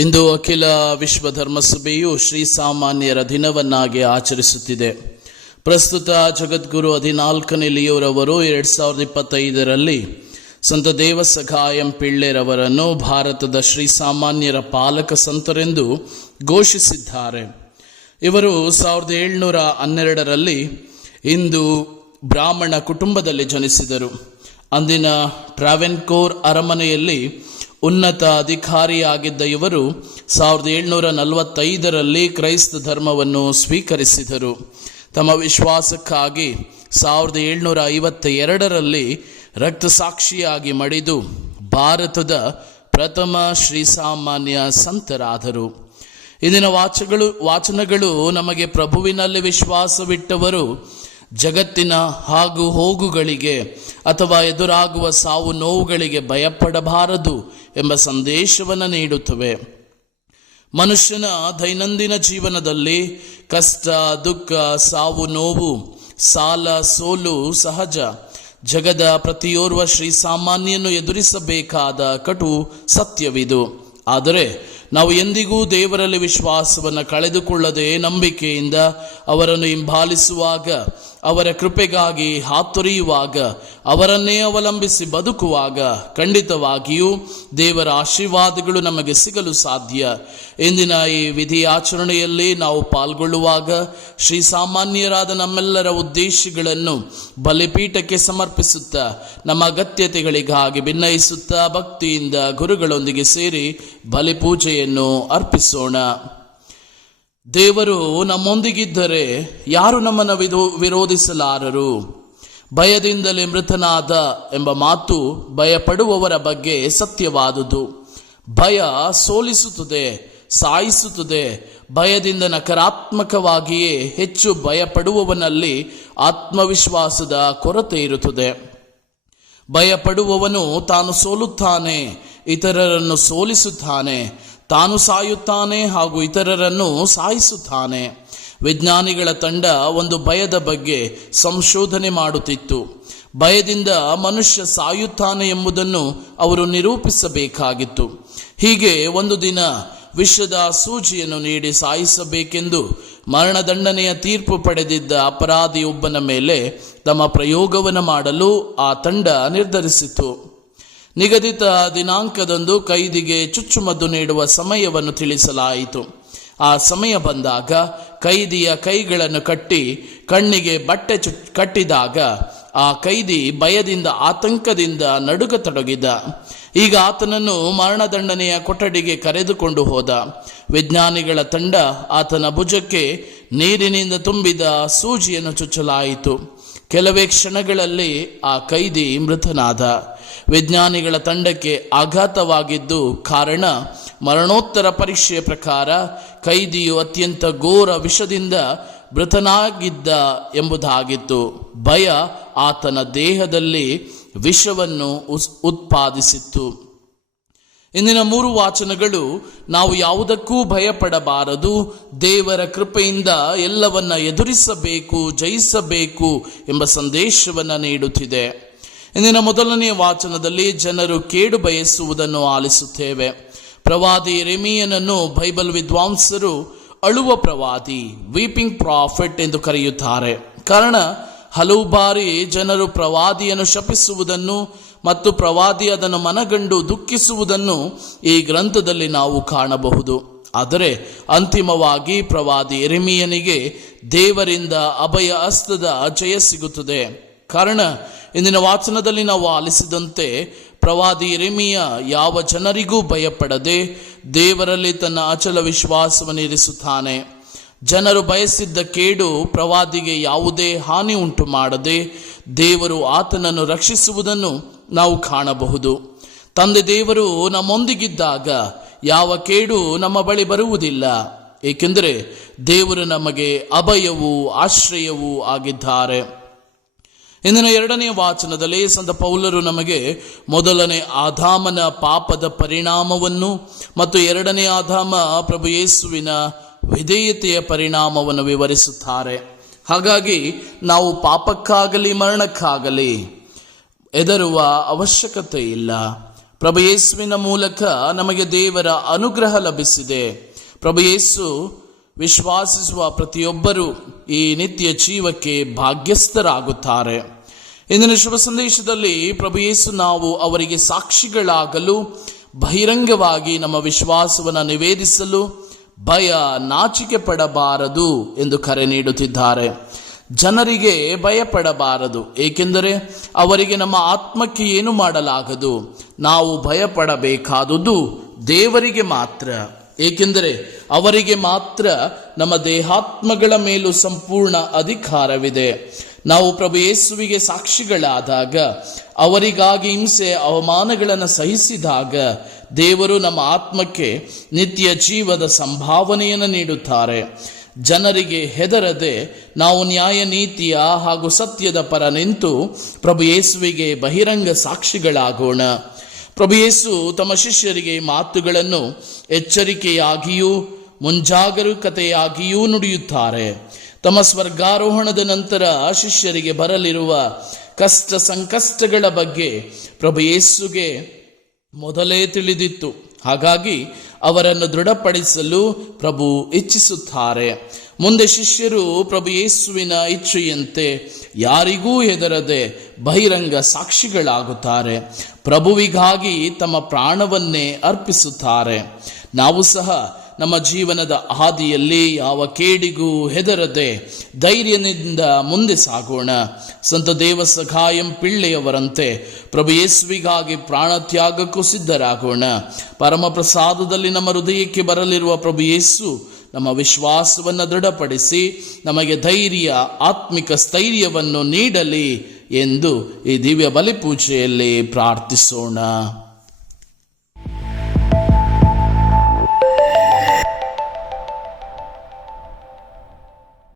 ಇಂದು ಅಖಿಲ ವಿಶ್ವ ಧರ್ಮಸಭೆಯು ಶ್ರೀ ಸಾಮಾನ್ಯರ ದಿನವನ್ನಾಗಿ ಆಚರಿಸುತ್ತಿದೆ. ಪ್ರಸ್ತುತ ಜಗದ್ಗುರು 14ನೇ ಲಿಯೋರವರು 2025ರಲ್ಲಿ ಸಂತ ದೇವಸಖಾಯಂ ಪಿಳ್ಳೆರವರನ್ನು ಭಾರತದ ಶ್ರೀ ಸಾಮಾನ್ಯರ ಪಾಲಕ ಸಂತರೆಂದು ಘೋಷಿಸಿದ್ದಾರೆ. ಇವರು 1712ರಲ್ಲಿ ಹಿಂದೂ ಬ್ರಾಹ್ಮಣ ಕುಟುಂಬದಲ್ಲಿ ಜನಿಸಿದರು. ಅಂದಿನ ಟ್ರಾವೆನ್ಕೋರ್ ಅರಮನೆಯಲ್ಲಿ ಉನ್ನತ ಅಧಿಕಾರಿಯಾಗಿದ್ದ ಇವರು 1745ರಲ್ಲಿ ಕ್ರೈಸ್ತ ಧರ್ಮವನ್ನು ಸ್ವೀಕರಿಸಿದರು. ತಮ್ಮ ವಿಶ್ವಾಸಕ್ಕಾಗಿ 1752ರಲ್ಲಿ ರಕ್ತಸಾಕ್ಷಿಯಾಗಿ ಮಡಿದು ಭಾರತದ ಪ್ರಥಮ ಶ್ರೀ ಸಾಮಾನ್ಯ ಸಂತರಾದರು. ಇಂದಿನ ವಾಚನಗಳು ನಮಗೆ ಪ್ರಭುವಿನಲ್ಲಿ ವಿಶ್ವಾಸವಿಟ್ಟವರು ಜಗತ್ತಿನ ಆಗು ಹೋಗುಗಳಿಗೆ ಅಥವಾ ಎದುರಾಗುವ ಸಾವು ನೋವುಗಳಿಗೆ ಭಯಪಡಬಾರದು ಎಂಬ ಸಂದೇಶವನ್ನು ನೀಡುತ್ತವೆ. ಮನುಷ್ಯನ ದೈನಂದಿನ ಜೀವನದಲ್ಲಿ ಕಷ್ಟ, ದುಃಖ, ಸಾವು ನೋವು, ಸಾಲ, ಸೋಲು ಸಹಜ. ಜಗದ ಪ್ರತಿಯೋರ್ವ ಶ್ರೀ ಸಾಮಾನ್ಯನು ಎದುರಿಸಬೇಕಾದ ಕಟು ಸತ್ಯವಿದು. ಆದರೆ ನಾವು ಎಂದಿಗೂ ದೇವರಲ್ಲಿ ವಿಶ್ವಾಸವನ್ನು ಕಳೆದುಕೊಳ್ಳದೆ ನಂಬಿಕೆಯಿಂದ ಅವರನ್ನು ಹಿಂಬಾಲಿಸುವಾಗ, ಅವರ ಕೃಪೆಗಾಗಿ ಹಾತೊರೆಯುವಾಗ, ಅವರನ್ನೇ ಅವಲಂಬಿಸಿ ಬದುಕುವಾಗ ಖಂಡಿತವಾಗಿಯೂ ದೇವರ ಆಶೀರ್ವಾದಗಳು ನಮಗೆ ಸಿಗಲು ಸಾಧ್ಯ. ಇಂದಿನ ಈ ವಿಧಿಯಾಚರಣೆಯಲ್ಲಿ ನಾವು ಪಾಲ್ಗೊಳ್ಳುವಾಗ ಶ್ರೀ ಸಾಮಾನ್ಯರಾದ ನಮ್ಮೆಲ್ಲರ ಉದ್ದೇಶಗಳನ್ನು ಬಲಿಪೀಠಕ್ಕೆ ಸಮರ್ಪಿಸುತ್ತಾ, ನಮ್ಮ ಅಗತ್ಯತೆಗಳಿಗಾಗಿ ಭಿನ್ನಯಿಸುತ್ತಾ ಭಕ್ತಿಯಿಂದ ಗುರುಗಳೊಂದಿಗೆ ಸೇರಿ ಬಲಿಪೂಜೆಯನ್ನು ಅರ್ಪಿಸೋಣ. ದೇವರು ನಮ್ಮೊಂದಿಗಿದ್ದರೆ ಯಾರು ನಮ್ಮನ್ನು ವಿರೋಧಿಸಲಾರರು? ಭಯದಿಂದಲೇ ಮೃತನಾದ ಎಂಬ ಮಾತು ಭಯಪಡುವವರ ಬಗ್ಗೆ ಸತ್ಯವಾದುದು. ಭಯ ಸೋಲಿಸುತ್ತದೆ, ಸಾಯಿಸುತ್ತದೆ. ಭಯದಿಂದ ನಕಾರಾತ್ಮಕವಾಗಿಯೇ ಹೆಚ್ಚು ಭಯಪಡುವವನಲ್ಲಿ ಆತ್ಮವಿಶ್ವಾಸದ ಕೊರತೆ ಇರುತ್ತದೆ. ಭಯಪಡುವವನು ತಾನು ಸೋಲುತ್ತಾನೆ, ಇತರರನ್ನು ಸೋಲಿಸುತ್ತಾನೆ, ತಾನು ಸಾಯುತ್ತಾನೆ ಹಾಗೂ ಇತರರನ್ನು ಸಾಯಿಸುತ್ತಾನೆ. ವಿಜ್ಞಾನಿಗಳ ತಂಡ ಒಂದು ಭಯದ ಬಗ್ಗೆ ಸಂಶೋಧನೆ ಮಾಡುತ್ತಿತ್ತು. ಭಯದಿಂದ ಮನುಷ್ಯ ಸಾಯುತ್ತಾನೆ ಎಂಬುದನ್ನು ಅವರು ನಿರೂಪಿಸಬೇಕಾಗಿತ್ತು. ಹೀಗೆ ಒಂದು ದಿನ ವಿಷದ ಸೂಜಿಯನ್ನು ನೀಡಿ ಸಾಯಿಸಬೇಕೆಂದು ಮರಣದಂಡನೆಯ ತೀರ್ಪು ಪಡೆದಿದ್ದ ಅಪರಾಧಿಯೊಬ್ಬನ ಮೇಲೆ ತಮ್ಮ ಪ್ರಯೋಗವನ್ನು ಮಾಡಲು ಆ ತಂಡ ನಿರ್ಧರಿಸಿತು. ನಿಗದಿತ ದಿನಾಂಕದಂದು ಕೈದಿಗೆ ಚುಚ್ಚುಮದ್ದು ನೀಡುವ ಸಮಯವನ್ನು ತಿಳಿಸಲಾಯಿತು. ಆ ಸಮಯ ಬಂದಾಗ ಕೈದಿಯ ಕೈಗಳನ್ನು ಕಟ್ಟಿ ಕಣ್ಣಿಗೆ ಬಟ್ಟೆ ಕಟ್ಟಿದಾಗ ಆ ಕೈದಿ ಭಯದಿಂದ ಆತಂಕದಿಂದ ನಡುಗತೊಡಗಿದ. ಈಗ ಆತನನ್ನು ಮರಣದಂಡನೆಯ ಕೊಠಡಿಗೆ ಕರೆದುಕೊಂಡು ಹೋದ. ವಿಜ್ಞಾನಿಗಳ ತಂಡ ಆತನ ಭುಜಕ್ಕೆ ನೀರಿನಿಂದ ತುಂಬಿದ ಸೂಜಿಯನ್ನು ಚುಚ್ಚಲಾಯಿತು. ಕೆಲವೇ ಕ್ಷಣಗಳಲ್ಲಿ ಆ ಕೈದಿ ಮೃತನಾದ. ವಿಜ್ಞಾನಿಗಳ ತಂಡಕ್ಕೆ ಆಘಾತವಾಗಿದ್ದು ಕಾರಣ ಮರಣೋತ್ತರ ಪರೀಕ್ಷೆಯ ಪ್ರಕಾರ ಕೈದಿಯು ಅತ್ಯಂತ ಘೋರ ವಿಷದಿಂದ ಮೃತನಾಗಿದ್ದ ಎಂಬುದಾಗಿತ್ತು. ಭಯ ಆತನ ದೇಹದಲ್ಲಿ ವಿಷವನ್ನು ಉತ್ಪಾದಿಸಿತ್ತು. ಇಂದಿನ 3 ವಾಚನಗಳು ನಾವು ಯಾವುದಕ್ಕೂ ಭಯಪಡಬಾರದು, ದೇವರ ಕೃಪೆಯಿಂದ ಎಲ್ಲವನ್ನ ಎದುರಿಸಬೇಕು, ಜಯಿಸಬೇಕು ಎಂಬ ಸಂದೇಶವನ್ನು ನೀಡುತ್ತಿದೆ. ಇಂದಿನ ಮೊದಲನೆಯ ವಾಚನದಲ್ಲಿ ಜನರು ಕೇಡು ಬಯಸುವುದನ್ನು ಆಲಿಸುತ್ತೇವೆ. ಪ್ರವಾದಿ ಯೆರೆಮೀಯನನ್ನು ಬೈಬಲ್ ವಿದ್ವಾಂಸರು ಅಳುವ ಪ್ರವಾದಿ, ವೀಪಿಂಗ್ ಪ್ರಾಫಿಟ್ ಎಂದು ಕರೆಯುತ್ತಾರೆ. ಕಾರಣ ಹಲವು ಬಾರಿ ಜನರು ಪ್ರವಾದಿಯನ್ನು ಶಪಿಸುವುದನ್ನು ಮತ್ತು ಪ್ರವಾದಿ ಅದನ್ನು ಮನಗಂಡು ದುಃಖಿಸುವುದನ್ನು ಈ ಗ್ರಂಥದಲ್ಲಿ ನಾವು ಕಾಣಬಹುದು. ಆದರೆ ಅಂತಿಮವಾಗಿ ಪ್ರವಾದಿ ಯೆರೆಮೀಯನಿಗೆ ದೇವರಿಂದ ಅಭಯ ಹಸ್ತದ ಜಯ ಸಿಗುತ್ತದೆ. ಕಾರಣ ಇಂದಿನ ವಾಚನದಲ್ಲಿ ನಾವು ಆಲಿಸಿದಂತೆ ಪ್ರವಾದಿ ಯೆರೆಮೀಯ ಯಾವ ಜನರಿಗೂ ಭಯಪಡದೆ ದೇವರಲ್ಲಿ ತನ್ನ ಅಚಲ ವಿಶ್ವಾಸವನ್ನು ಇರಿಸುತ್ತಾನೆ. ಜನರು ಬಯಸಿದ್ದ ಕೇಡು ಪ್ರವಾದಿಗೆ ಯಾವುದೇ ಹಾನಿ ಉಂಟು ಮಾಡದೆ ದೇವರು ಆತನನ್ನು ರಕ್ಷಿಸುವುದನ್ನು ನಾವು ಕಾಣಬಹುದು. ತಂದೆ ದೇವರು ನಮ್ಮೊಂದಿಗಿದ್ದಾಗ ಯಾವ ಕೇಡು ನಮ್ಮ ಬಳಿ ಬರುವುದಿಲ್ಲ, ಏಕೆಂದರೆ ದೇವರು ನಮಗೆ ಅಭಯವೂ ಆಶ್ರಯವೂ ಆಗಿದ್ದಾರೆ. ಇಂದಿನ 2ನೇ ವಾಚನದಲ್ಲಿ ಸಂತ ಪೌಲರು ನಮಗೆ ಮೊದಲನೇ ಆದಾಮನ ಪಾಪದ ಪರಿಣಾಮವನ್ನು ಮತ್ತು 2ನೇ ಆದಾಮ ಪ್ರಭು ಯೇಸುವಿನ ವಿಧೇಯತೆಯ ಪರಿಣಾಮವನ್ನು ವಿವರಿಸುತ್ತಾರೆ. ಹಾಗಾಗಿ ನಾವು ಪಾಪಕ್ಕಾಗಲಿ ಮರಣಕ್ಕಾಗಲಿ ಹೆದರುವ ಅವಶ್ಯಕತೆ ಇಲ್ಲ. ಪ್ರಭು ಯೇಸುವಿನ ಮೂಲಕ ನಮಗೆ ದೇವರ ಅನುಗ್ರಹ ಲಭಿಸಿದೆ. ಪ್ರಭು ಯೇಸು ವಿಶ್ವಾಸಿಸುವ ಪ್ರತಿಯೊಬ್ಬರೂ ಈ ನಿತ್ಯ ಜೀವಕ್ಕೆ ಭಾಗ್ಯಸ್ಥರಾಗುತ್ತಾರೆ. ಇಂದಿನ ಶುಭ ಸಂದೇಶದಲ್ಲಿ ಪ್ರಭು ಯೇಸು ನಾವು ಅವರಿಗೆ ಸಾಕ್ಷಿಗಳಾಗಲು, ಬಹಿರಂಗವಾಗಿ ನಮ್ಮ ವಿಶ್ವಾಸವನ್ನು ನಿವೇದಿಸಲು ಭಯ, ನಾಚಿಕೆ ಪಡಬಾರದು ಎಂದು ಕರೆ ನೀಡುತ್ತಿದ್ದಾರೆ. ಜನರಿಗೆ ಭಯಪಡಬಾರದು, ಏಕೆಂದರೆ ಅವರಿಗೆ ನಮ್ಮ ಆತ್ಮಕ್ಕೆ ಏನು ಮಾಡಲಾಗದು. ನಾವು ಭಯಪಡಬೇಕಾದುದು ದೇವರಿಗೆ ಮಾತ್ರ, ಏಕೆಂದರೆ ಅವರಿಗೆ ಮಾತ್ರ ನಮ್ಮ ದೇಹಾತ್ಮಗಳ ಮೇಲೂ ಸಂಪೂರ್ಣ ಅಧಿಕಾರವಿದೆ. ನಾವು ಪ್ರಭು ಯೇಸುವಿಗೆ ಸಾಕ್ಷಿಗಳಾದಾಗ, ಅವರಿಗಾಗಿ ಹಿಂಸೆ ಅವಮಾನಗಳನ್ನು ಸಹಿಸಿದಾಗ ದೇವರು ನಮ್ಮ ಆತ್ಮಕ್ಕೆ ನಿತ್ಯ ಜೀವದ ಸಂಭಾವನೆಯನ್ನು ನೀಡುತ್ತಾರೆ. ಜನರಿಗೆ ಹೆದರದೆ ನಾವು ನ್ಯಾಯ, ನೀತಿಯ ಹಾಗೂ ಸತ್ಯದ ಪರ ನಿಂತು ಪ್ರಭು ಯೇಸುವಿಗೆ ಬಹಿರಂಗ ಸಾಕ್ಷಿಗಳಾಗೋಣ. ಪ್ರಭು ಯೇಸು ತಮ್ಮ ಶಿಷ್ಯರಿಗೆ ಮಾತುಗಳನ್ನು ಎಚ್ಚರಿಕೆಯಾಗಿಯೂ ಮುಂಜಾಗರೂಕತೆಯಾಗಿಯೂ ನುಡಿಯುತ್ತಾರೆ. ತಮ್ಮ ಸ್ವರ್ಗಾರೋಹಣದ ನಂತರ ಶಿಷ್ಯರಿಗೆ ಬರಲಿರುವ ಕಷ್ಟ ಸಂಕಷ್ಟಗಳ ಬಗ್ಗೆ ಪ್ರಭು ಯೇಸುಗೆ ಮೊದಲೇ ತಿಳಿದಿತ್ತು. ಹಾಗಾಗಿ ಅವರನ್ನು ದೃಢಪಡಿಸಲು ಪ್ರಭು ಇಚ್ಛಿಸುತ್ತಾರೆ. ಮುಂದೆ ಶಿಷ್ಯರು ಪ್ರಭು ಯೇಸುವಿನ ಇಚ್ಛೆಯಂತೆ ಯಾರಿಗೂ ಹೆದರದೆ ಬಹಿರಂಗ ಸಾಕ್ಷಿಗಳಾಗುತ್ತಾರೆ. ಪ್ರಭುವಿಗಾಗಿ ತಮ್ಮ ಪ್ರಾಣವನ್ನೇ ಅರ್ಪಿಸುತ್ತಾರೆ. ನಾವು ಸಹ ನಮ್ಮ ಜೀವನದ ಹಾದಿಯಲ್ಲಿ ಯಾವ ಕೇಡಿಗೂ ಹೆದರದೆ ಧೈರ್ಯದಿಂದ ಮುಂದೆ ಸಾಗೋಣ. ಸಂತ ದೇವ ಸಖಾಯಂ ಪಿಳ್ಳೆಯವರಂತೆ ಪ್ರಭು ಯೇಸುವಿಗಾಗಿ ಪ್ರಾಣ ತ್ಯಾಗಕ್ಕೂ ಸಿದ್ಧರಾಗೋಣ. ಪರಮ ಪ್ರಸಾದದಲ್ಲಿ ನಮ್ಮ ಹೃದಯಕ್ಕೆ ಬರಲಿರುವ ಪ್ರಭು ಯೇಸು ನಮ್ಮ ವಿಶ್ವಾಸವನ್ನು ದೃಢಪಡಿಸಿ ನಮಗೆ ಧೈರ್ಯ, ಆತ್ಮಿಕ ಸ್ಥೈರ್ಯವನ್ನು ನೀಡಲಿ ಎಂದು ಈ ದಿವ್ಯ ಬಲಿಪೂಜೆಯಲ್ಲಿ ಪ್ರಾರ್ಥಿಸೋಣ.